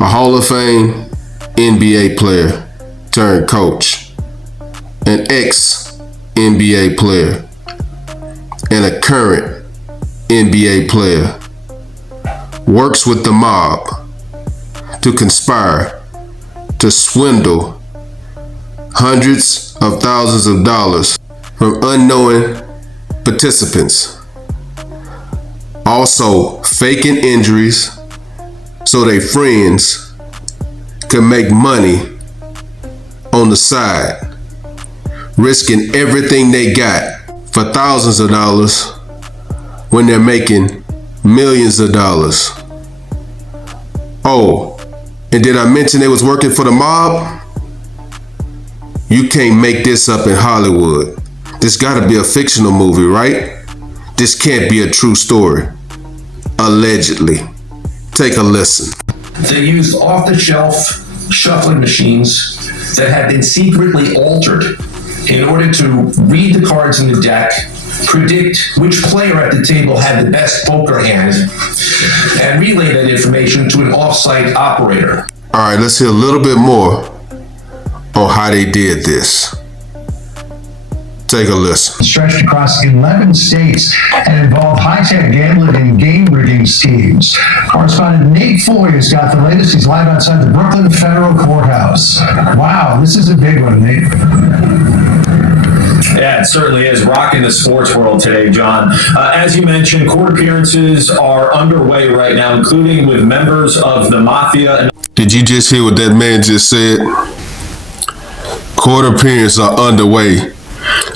a Hall of Fame NBA player turned coach, an ex-NBA player, and a current NBA player works with the mob to conspire to swindle hundreds of thousands of dollars from unknowing participants. Also faking injuries so their friends can make money on the side, risking everything they got for thousands of dollars when they're making millions of dollars. Oh, and did I mention they was working for the mob? You can't make this up in Hollywood. This gotta be a fictional movie, right? This can't be a true story. Allegedly. Take a listen. They used off-the-shelf shuffling machines that had been secretly altered in order to read the cards in the deck, predict which player at the table had the best poker hand, and relay that information to an off-site operator. All right, let's hear a little bit more on how they did this. Take a listen. Stretched across 11 states and involved high-tech gambling and game rigging schemes. Correspondent Nate Foy has got the latest. He's live outside the Brooklyn Federal Courthouse. Wow, this is a big one, Nate. Yeah, it certainly is rocking the sports world today, John. As you mentioned, court appearances are underway right now, including with members of the mafia. Did you just hear what that man just said? Court appearances are underway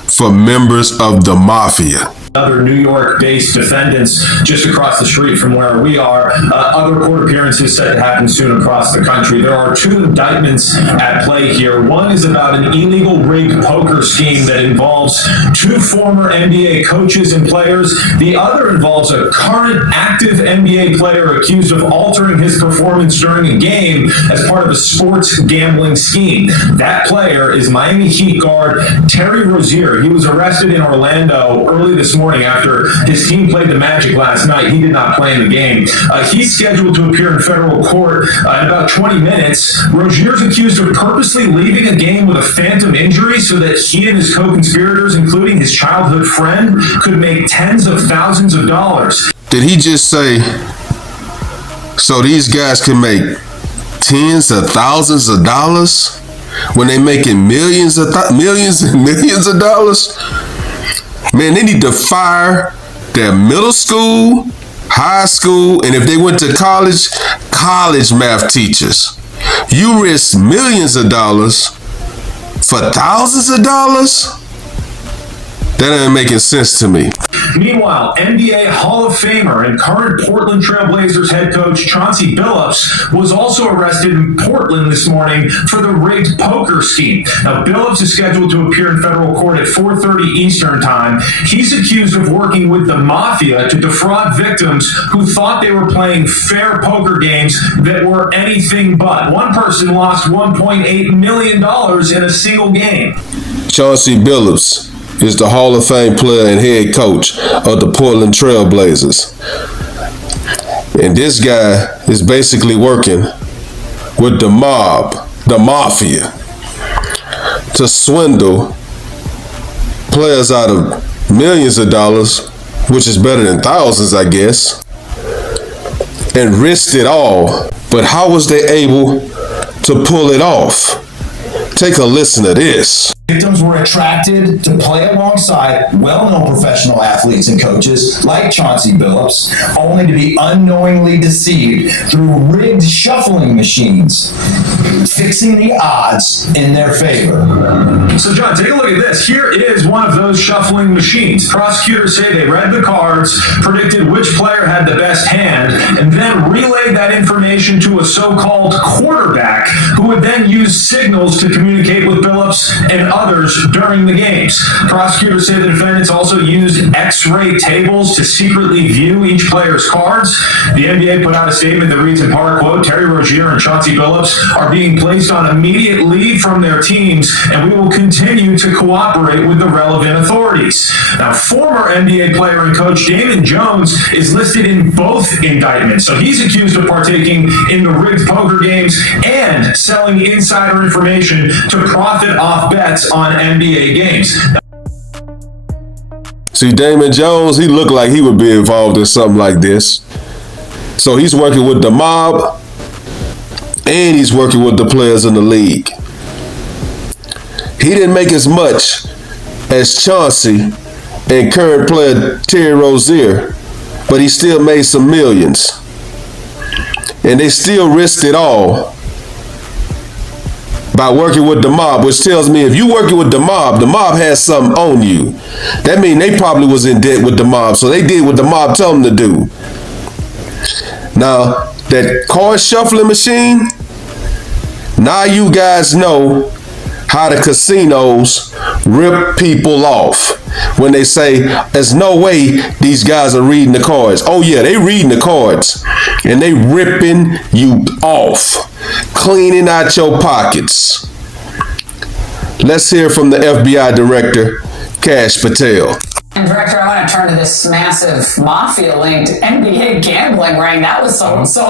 for members of the mafia. Other New York-based defendants just across the street from where we are. Other court appearances set to happen soon across the country. There are two indictments at play here. One is about an illegal rigged poker scheme that involves two former NBA coaches and players. The other involves a current active NBA player accused of altering his performance during a game as part of a sports gambling scheme. That player is Miami Heat guard Terry Rozier. He was arrested in Orlando early this morning after his team played the Magic last night. He did not play in the game. He's scheduled to appear in federal court in about 20 minutes. Rozier's accused of purposely leaving a game with a phantom injury so that he and his co-conspirators, including his childhood friend, could make tens of thousands of dollars. Did he just say, so these guys can make tens of thousands of dollars when they making millions and millions of dollars? Man, they need to fire their middle school, high school, and if they went to college math teachers. You risk millions of dollars for thousands of dollars? That ain't making sense to me. Meanwhile, NBA Hall of Famer and current Portland Trail Blazers head coach Chauncey Billups was also arrested in Portland this morning for the rigged poker scheme. Now, Billups is scheduled to appear in federal court at 4:30 Eastern Time. He's accused of working with the mafia to defraud victims who thought they were playing fair poker games that were anything but. One person lost $1.8 million in a single game. Chauncey Billups is the Hall of Fame player and head coach of the Portland Trail Blazers. And this guy is basically working with the mob, the mafia, to swindle players out of millions of dollars, which is better than thousands, I guess, and risked it all. But how was they able to pull it off? Take a listen to this. Victims were attracted to play alongside well-known professional athletes and coaches like Chauncey Billups, only to be unknowingly deceived through rigged shuffling machines, fixing the odds in their favor. So, John, take a look at this. Here is one of those shuffling machines. Prosecutors say they read the cards, predicted which player had the best hand, and then relayed that information to a so-called quarterback who would then use signals to communicate with Billups and others during the games. Prosecutors say the defendants also used X-ray tables to secretly view each player's cards. The NBA put out a statement that reads in part, quote, Terry Rozier and Chauncey Billups are being placed on immediate leave from their teams, and we will continue to cooperate with the relevant authorities. Now, former NBA player and coach Damon Jones is listed in both indictments. So he's accused of partaking in the rigged poker games and selling insider information to profit off bets on NBA games. See, Damon Jones, he looked like he would be involved in something like this. So he's working with the mob and he's working with the players in the league. He didn't make as much as Chauncey and current player Terry Rozier, but he still made some millions. And they still risked it all by working with the mob, which tells me if you working with the mob has something on you. That means they probably was in debt with the mob, so they did what the mob told them to do. Now, that card shuffling machine, now you guys know how the casinos rip people off when they say, there's no way these guys are reading the cards. Oh yeah, they reading the cards and they ripping you off, cleaning out your pockets. Let's hear from the FBI director, Kash Patel. And Director, I want to turn to this massive mafia-linked NBA gambling ring. That was so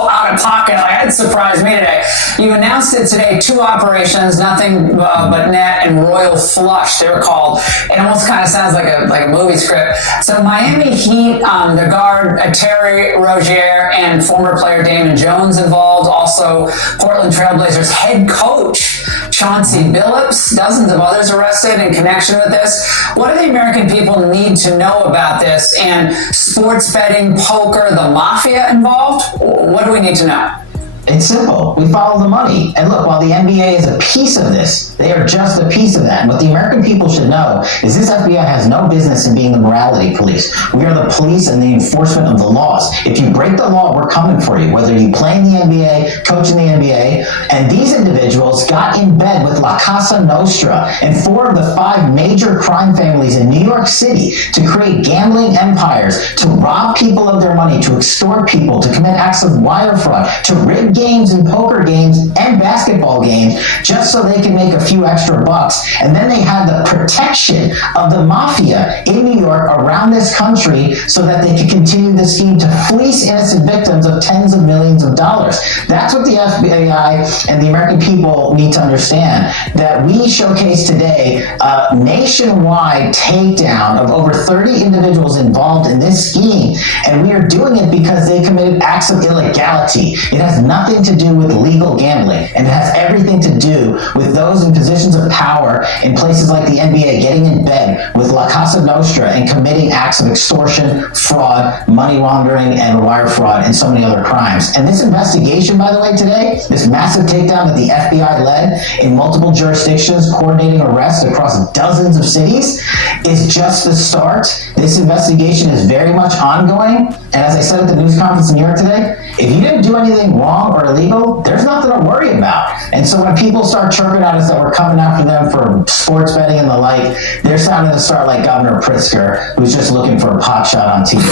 out of pocket. It surprised me today. You announced it today, 2 operations, Nothing But Net and Royal Flush, they were called. It almost kind of sounds like a movie script. So Miami Heat, the guard Terry Rozier and former player Damon Jones involved. Also, Portland Trailblazers head coach Chauncey Billups, dozens of others arrested in connection with this. What do the American people need to know about this? And sports betting, poker, the mafia involved? What do we need to know? It's simple. We follow the money. And look, while the NBA is a piece of this, they are just a piece of that. And what the American people should know is this FBI has no business in being the morality police. We are the police and the enforcement of the laws. If you break the law, we're coming for you, whether you play in the NBA, coach in the NBA. And these individuals got in bed with La Casa Nostra and 4 of the 5 major crime families in New York City to create gambling empires, to rob people of their money, to extort people, to commit acts of wire fraud, to rig games and poker games and basketball games just so they can make a few extra bucks. And then they had the protection of the mafia in New York around this country so that they could continue the scheme to fleece innocent victims of tens of millions of dollars. That's what the FBI and the American people need to understand, that we showcase today a nationwide takedown of over 30 individuals involved in this scheme. And we are doing it because they committed acts of illegality. It has nothing to do with legal gambling, and it has everything to do with those in positions of power in places like the NBA getting in bed with La Casa Nostra and committing acts of extortion, fraud, money laundering, and wire fraud, and so many other crimes. And this investigation, by the way, today, this massive takedown that the FBI led in multiple jurisdictions, coordinating arrests across dozens of cities, is just the start. This investigation is very much ongoing, and as I said at the news conference in New York today, if you didn't do anything wrong or illegal, there's nothing to worry about. And so when people start chirping at us that we're coming after them for sports betting and the like, they're sounding to start like Governor Pritzker, who's just looking for a pot shot on TV.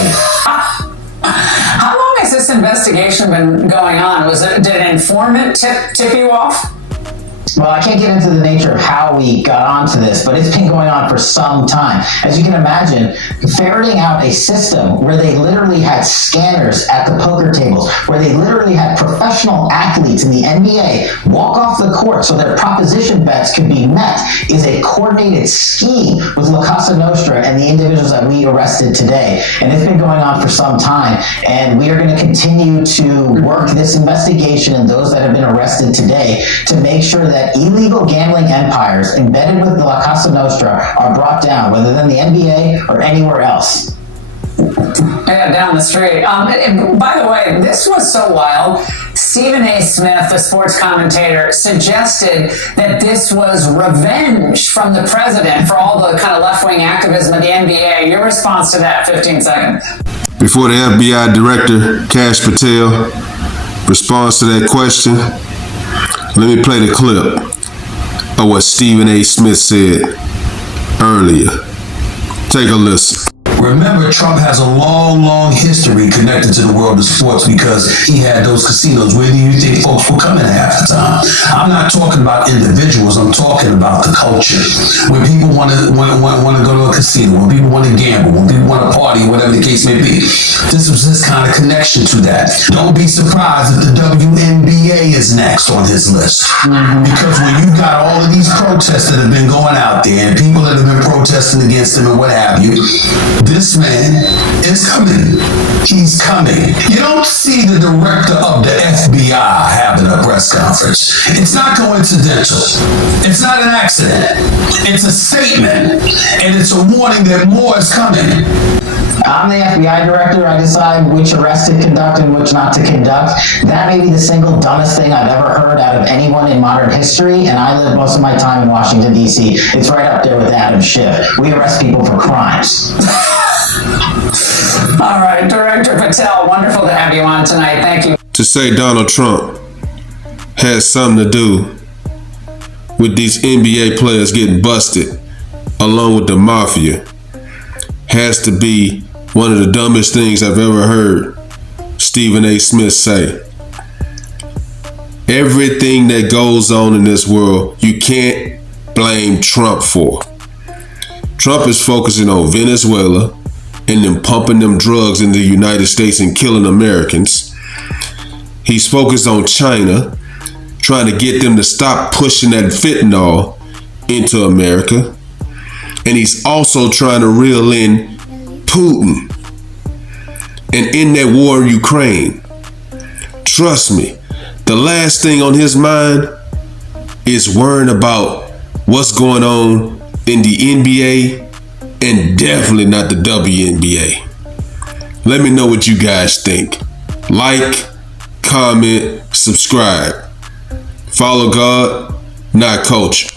How long has this investigation been going on? Did an informant tip you off? Well, I can't get into the nature of how we got onto this, but it's been going on for some time. As you can imagine, ferreting out a system where they literally had scanners at the poker tables, where they literally had professional athletes in the NBA walk off the court so their proposition bets could be met, is a coordinated scheme with La Casa Nostra and the individuals that we arrested today. And it's been going on for some time, and we are going to continue to work this investigation and those that have been arrested today to make sure that illegal gambling empires embedded with the La Casa Nostra are brought down, whether in the NBA or anywhere else. Yeah, down the street. And by the way, this was so wild. Stephen A. Smith, the sports commentator, suggested that this was revenge from the president for all the kind of left-wing activism of the NBA. Your response to that, 15 seconds. Before the FBI director, Kash Patel, responds to that question, let me play the clip of what Stephen A. Smith said earlier. Take a listen. Remember, Trump has a long, long history connected to the world of sports because he had those casinos. Where do you think folks were coming half the time? I'm not talking about individuals. I'm talking about the culture. When people want to go to a casino, when people want to gamble, when people want to party, whatever the case may be. This was his kind of connection to that. Don't be surprised if the WNBA is next on his list. Because when you've got all of these protests that have been going out there and people that have been protesting against him and what have you, this man is coming. He's coming. You don't see the director of the FBI having a press conference. It's not coincidental. It's not an accident. It's a statement. And it's a warning that more is coming. I'm the FBI director. I decide which arrests to conduct and which not to conduct. That may be the single dumbest thing I've ever heard out of anyone in modern history, and I live most of my time in Washington, D.C. It's right up there with Adam Schiff. We arrest people for crimes. All right, Director Patel, wonderful to have you on tonight. Thank you. To say Donald Trump has something to do with these NBA players getting busted along with the mafia has to be one of the dumbest things I've ever heard Stephen A. Smith say. Everything that goes on in this world, you can't blame Trump for. Trump is focusing on Venezuela and them pumping them drugs into the United States and killing Americans. He's focused on China, trying to get them to stop pushing that fentanyl into America. And he's also trying to reel in Putin and end that war in Ukraine. Trust me, the last thing on his mind is worrying about what's going on in the NBA and definitely not the WNBA. Let me know what you guys think. Like, comment, subscribe. Follow God, not culture.